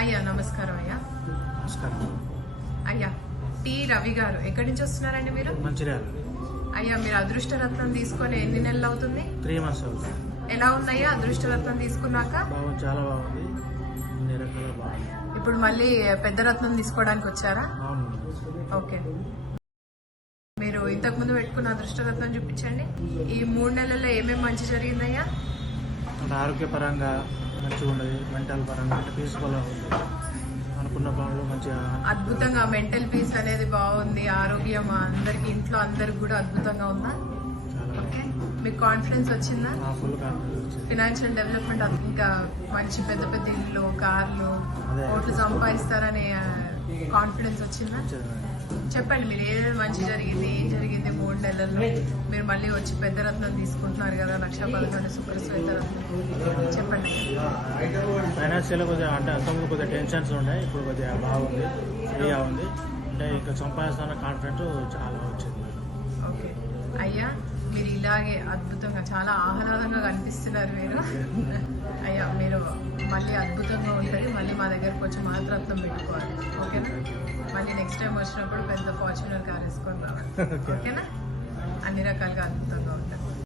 అయ్యా నమస్కారం అయ్యా. నమస్కారం అయ్యా టి రవి గారు ఎక్కడి నుంచి వస్తున్నారండి మీరు? మంచిర్యాల. అయ్యా మీరు అదృష్టరత్నం తీసుకొని ఎన్ని నెలలు అవుతుంది? 3 months అవుతుంది. ఎలా ఉన్నాయా అదృష్టరత్నం తీసుకున్నాక? బాగుంది, చాలా బాగుంది, అన్ని రకాల బాగుంది. ఇప్పుడు మళ్ళీ పెద్ద రత్నం తీసుకోవడానికి వచ్చారా? అవును. ఓకే, మీరు ఇంతకు ముందు పెట్టుకున్న అదృష్టరత్నం చూపించండి. ఈ 3 నెలల్లో ఏమేమి మంచి జరిగిందయ్యా? అంటే ఆరోగ్యపరంగా మంచిగా ఉండదు, మెంటల్ పరంగా అంటే పీస్ఫుల్గా ఉంది, అనుకున్న పనులు మంచిగా అద్భుతంగా మెంటల్ పీస్ అనేది బాగుంది. ఆరోగ్యం అందరికి, ఇంట్లో అందరికి కూడా అద్భుతంగా ఉందా? చాలా ఓకే, మీకు కాన్ఫిడెన్స్ వచ్చిందా? ఫుల్ కాన్ఫిడెన్స్ వచ్చింది. ఫినాన్షియల్ డెవలప్మెంట్ ఇంకా మంచి పెద్ద పెద్ద ఇల్లు, కార్లు, అదే. కోట్లు సంపాదిస్తారనే కాన్ఫిడెన్స్ వచ్చిందా? చెప్పండి, మీరు ఏదైనా మంచి జరిగింది, ఏం జరిగింది 3 నెలల్లో? మీరు మళ్ళీ వచ్చి పెద్ద రత్నం తీసుకుంటున్నారు కదా, 1,11 శుక్రశ్వేత రత్నం, చెప్పండి. ఫైనాన్షియల్ కొద్దిగా అంటే అంతకుముందు కొద్దిగా టెన్షన్స్ ఉన్నాయి, ఇప్పుడు కొద్దిగా బాగుంది, ఫ్రీగా ఉంది, అంటే ఇంకా సంపాదిస్తున్న కాన్ఫిడెంట్ చాలా వచ్చింది. ఓకే అయ్యా, మీరు ఇలాగే అద్భుతంగా చాలా ఆహ్లాదంగా కనిపిస్తున్నారు మీరు. అయ్యా మీరు మళ్ళీ అద్భుతంగా ఉంటుంది, మళ్ళీ మా దగ్గరకు వచ్చి మాతరత్నం పెట్టుకోవాలి, ఓకేనా? మళ్ళీ నెక్స్ట్ టైం వచ్చినప్పుడు పెద్ద ఫార్చునర్ కార్ వేసుకొని రావాలి, ఓకేనా? అన్ని రకాలుగా అద్భుతంగా ఉంటుంది.